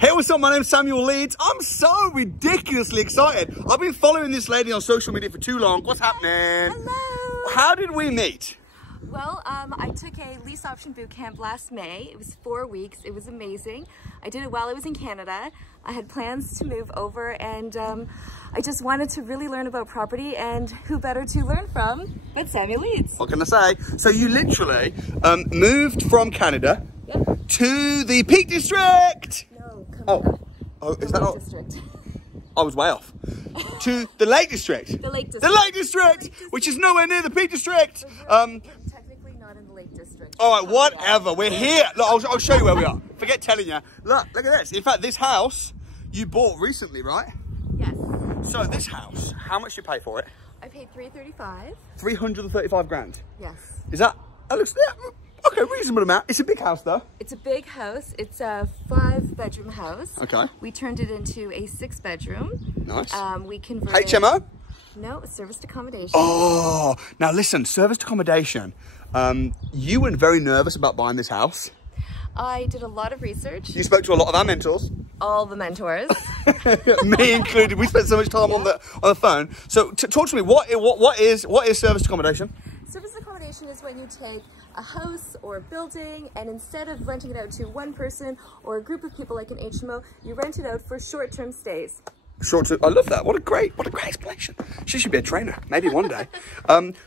Hey, what's up? My name's Samuel Leeds. I'm so ridiculously excited. I've been following this lady on social media for too long. What's happening? Hello. How did we meet? Well, I took a Lease Option Bootcamp last May. It was 4 weeks. It was amazing. I did it while I was in Canada. I had plans to move over, and I just wanted to really learn about property, and who better to learn from but Samuel Leeds. What can I say? So you literally moved from Canada to the Peak District. No, is that Lake District. I was way off. To the Lake District. The Lake District. The Lake District, which is nowhere near the Peak District. Technically not in the Lake District. All right, whatever. We're here. Look, I'll show you where we are. Forget telling you. Look at this. In fact, this house you bought recently, right? Yes. So this house, how much did you pay for it? I paid $335. 335 grand. Yes. Is that? That looks okay. Reasonable amount. It's a big house, though. It's a big house. It's a 5-bedroom house. Okay. We turned it into a 6-bedroom. Nice. We converted. HMO? No, serviced accommodation. Oh, now listen, serviced accommodation. You were very nervous about buying this house. I did a lot of research. You spoke to a lot of our mentors. All the mentors. Me included. We spent so much time on the phone. So talk to me. What is serviced accommodation? Serviced accommodation is when you take a house or a building, and instead of renting it out to one person or a group of people like an HMO, you rent it out for short-term stays. I love that. What a great explanation. She should be a trainer, maybe one day.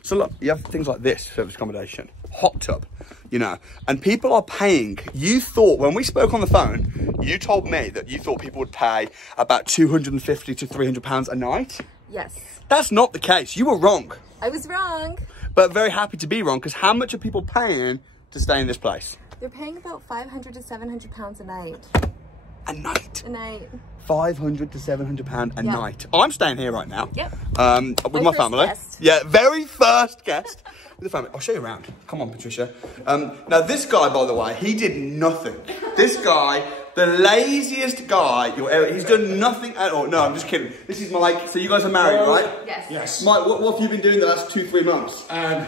So look, you have things like this, service accommodation, hot tub, you know, and people are paying. You thought, when we spoke on the phone, you told me that you thought people would pay about 250 to 300 pounds a night. Yes. That's not the case. You were wrong. I was wrong. But very happy to be wrong, because how much are people paying to stay in this place? They're paying about 500 to 700 pounds a night. A night? A night. 500 to 700 pound a night. I'm staying here right now. Yep. With my family. Guest. Yeah, very first guest with the family. I'll show you around. Come on, Patricia. Now this guy, by the way, he did nothing. This guy, the laziest guy you'll ever. He's done nothing at all. No, I'm just kidding. This is Mike. So you guys are married, right? Yes. Yes. Mike, what have you been doing the last 2-3 months?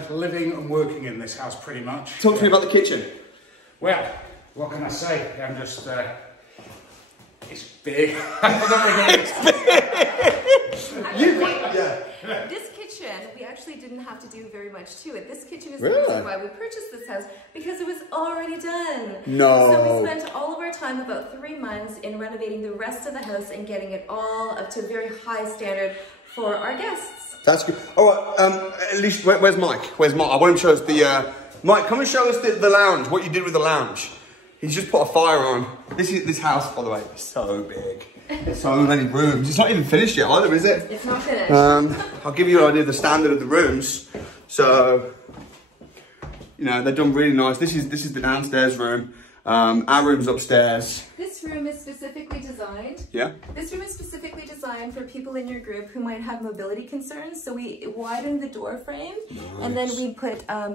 Living and working in this house pretty much. Talk to me about the kitchen. Well, what can I say? I'm just, it's big. It's big. This kitchen, we actually didn't have to do very much to it. This kitchen is Really? the reason why we purchased this house, because it was already done. No. So we spent all of our time, about 3 months, in renovating the rest of the house and getting it all up to a very high standard for our guests. That's good. All right, at least, where's Mike? Where's Mike? I want him to show us the, Mike, come and show us the lounge, what you did with the lounge. He's just put a fire on. This house, by the way, is so big. There's so many rooms. It's not even finished yet either, is it? It's not finished. I'll give you an idea of the standard of the rooms. So, you know, they're done really nice. This is the downstairs room. Our room's upstairs. This room is specifically designed. Yeah? This room is specifically designed for people in your group who might have mobility concerns. So we widened the door frame, and then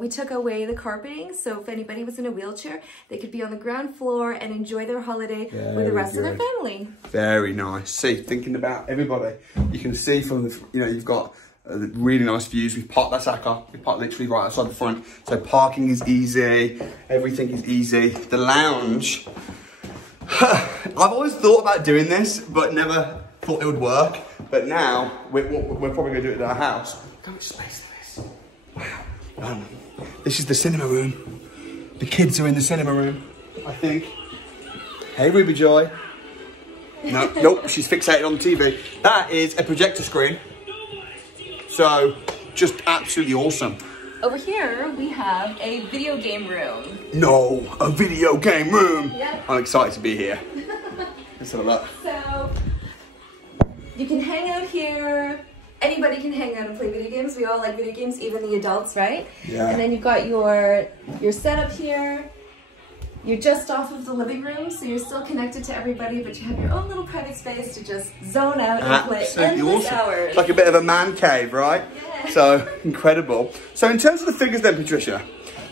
we took away the carpeting. So if anybody was in a wheelchair, they could be on the ground floor and enjoy their holiday with the rest of their family. Very nice. See, thinking about everybody. You can see from the, you know, you've got really nice views. We've parked, that's our car. We parked literally right outside the front. So parking is easy. Everything is easy. The lounge. I've always thought about doing this, but never thought it would work. But now, we're probably going to do it at our house. How much space is this? Wow. This is the cinema room. The kids are in the cinema room, I think. Hey, Ruby Joy. No, nope, she's fixated on the TV. That is a projector screen. So, just absolutely awesome. Over here, we have a video game room. No, a video game room. Yep. I'm excited to be here. Let's have a look. So, you can hang out here. Anybody can hang out and play video games. We all like video games, even the adults, right? Yeah. And then you've got your setup here. You're just off of the living room, so you're still connected to everybody, but you have your own little private space to just zone out and play endless hours. It's like a bit of a man cave, right? Yeah. So, incredible. So in terms of the figures then, Patricia,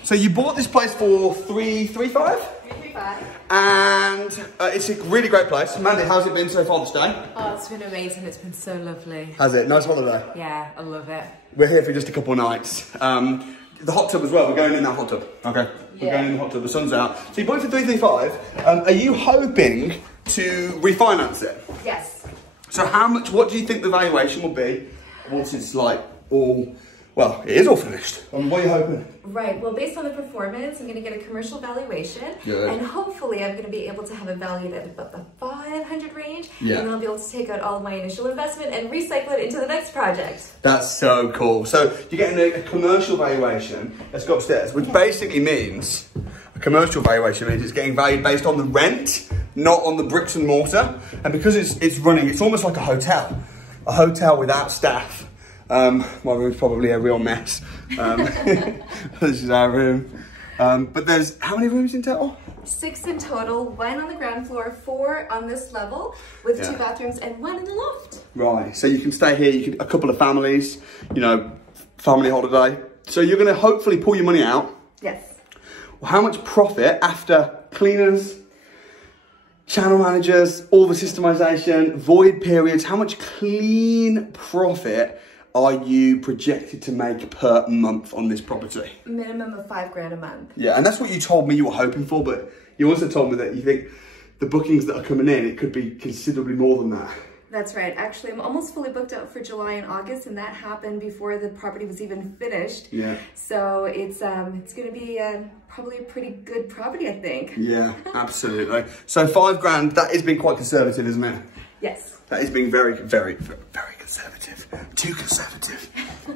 so you bought this place for $335? $335. And it's a really great place. Mandy, how's it been so far this day? Oh, it's been amazing. It's been so lovely. Has it? Nice holiday? Yeah, I love it. We're here for just a couple of nights. The hot tub as well. We're going in that hot tub. Okay. We're going in the hot tub. The sun's out. So you bought it for $335. Are you hoping to refinance it. Yes. So what do you think the valuation will be once it's like all, well, it is all finished? What are you hoping? Right, well, based on the performance, I'm going to get a commercial valuation, and hopefully I'm going to be able to have it valued at about the 500 range, and then I'll be able to take out all of my initial investment and recycle it into the next project. That's so cool. So you're getting a commercial valuation. Let's go upstairs, which basically means, a commercial valuation means it's getting valued based on the rent, not on the bricks and mortar. And because it's running, it's almost like a hotel without staff. My room's probably a real mess. This is our room. But there's, how many rooms in total? 6 in total, 1 on the ground floor, 4 on this level, with 2 bathrooms and 1 in the loft. Right, so you can stay here, a couple of families, you know, family holiday. So you're gonna hopefully pull your money out. Yes. Well, how much profit after cleaners, channel managers, all the systemization, void periods, how much clean profit are you projected to make per month on this property? Minimum of $5,000 a month. Yeah, and that's what you told me you were hoping for, but you also told me that you think the bookings that are coming in, it could be considerably more than that. That's right. Actually, I'm almost fully booked out for July and August, and that happened before the property was even finished. Yeah. So it's going to be probably a pretty good property, I think. Yeah, absolutely. So $5,000, that has been quite conservative, isn't it? Yes. That has been very, very, very conservative. Too conservative.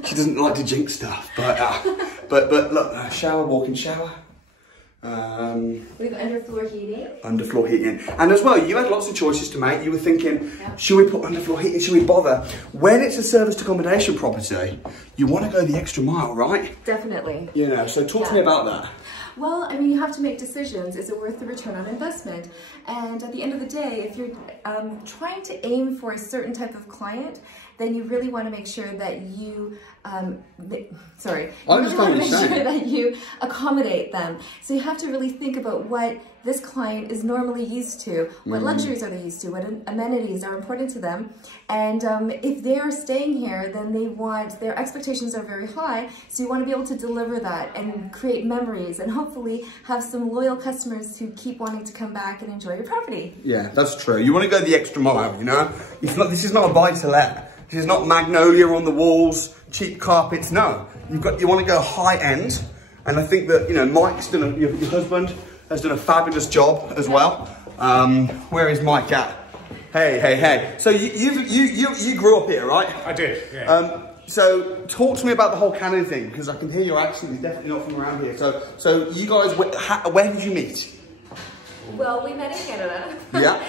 She doesn't like to jinx stuff, but look, shower, walk-in shower. We have underfloor heating. Underfloor heating. And as well, you had lots of choices to make. You were thinking, should we put underfloor heating? Should we bother? When it's a serviced accommodation property, you want to go the extra mile, right? Definitely. You know, so talk to me about that. Well, I mean, you have to make decisions. Is it worth the return on investment? And at the end of the day, if you're trying to aim for a certain type of client, then you really want to make sure that you, that you accommodate them. So you have to really think about what this client is normally used to, what luxuries are they used to, what amenities are important to them. And if they're staying here, then their expectations are very high. So you want to be able to deliver that and create memories and hopefully have some loyal customers who keep wanting to come back and enjoy your property. Yeah, that's true. You want to go the extra mile, you know? This is not a buy-to-let. This is not magnolia on the walls, cheap carpets. No, you want to go high end, and I think that Mike's done. Your husband has done a fabulous job as well. Where is Mike at? Hey. So you grew up here, right? I did. Yeah. So talk to me about the whole Canada thing, because I can hear your accent is definitely not from around here. So you guys, where did you meet? Well, we met in Canada. Yeah.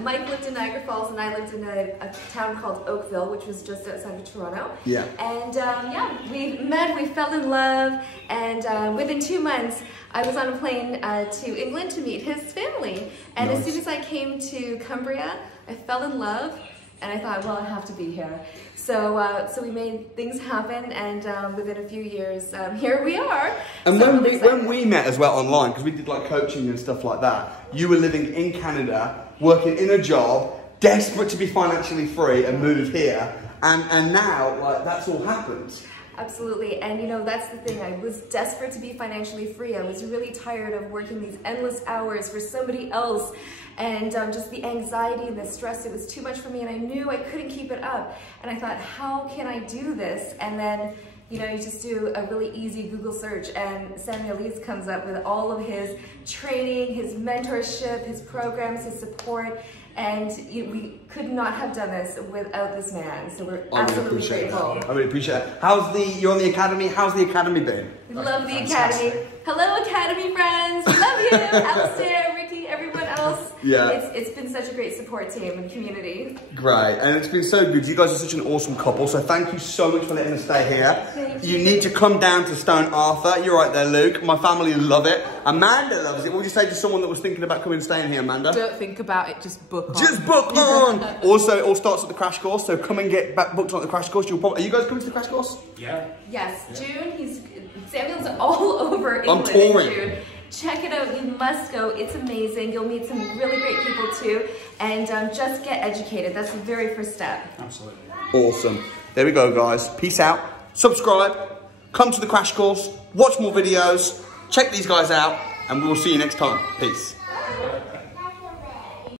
Mike lived in Niagara Falls and I lived in a town called Oakville, which was just outside of Toronto. Yeah. And we met, we fell in love, and within 2 months, I was on a plane to England to meet his family. And as soon as I came to Cumbria, I fell in love. And I thought, well, I have to be here. So we made things happen, and within a few years, here we are. And when we met as well online, because we did like coaching and stuff like that, you were living in Canada, working in a job, desperate to be financially free and move here. And now, like, that's all happened. Absolutely, and that's the thing, I was desperate to be financially free. I was really tired of working these endless hours for somebody else, and just the anxiety and the stress, it was too much for me, and I knew I couldn't keep it up. And I thought, how can I do this? And then, you just do a really easy Google search, and Samuel Leeds comes up with all of his training, his mentorship, his programs, his support. And we could not have done this without this man, so we're absolutely grateful. I really appreciate it. You're on the Academy, how's the Academy been? We love the Academy. Hello Academy friends, we love you, Alistair, Ricky, everyone else. Yeah. It's been such a great support team and community. Great, and it's been so good. You guys are such an awesome couple, so thank you so much for letting us stay here. Thank you. You need to come down to Stone Arthur. You're right there, Luke. My family love it. Amanda loves it. What would you say to someone that was thinking about coming and staying here, Amanda? Don't think about it, just book on. Just book on! Also, it all starts at the crash course, so come and get booked on at the crash course. Are you guys coming to the crash course? Yeah. Yes, June, Samuel's all over England. I'm touring. In June. Check it out, you must go, it's amazing. You'll meet some really great people too, and just get educated. That's the very first step. Absolutely. Awesome. There we go, guys. Peace out. Subscribe, come to the crash course, watch more videos, check these guys out, and we will see you next time. Peace.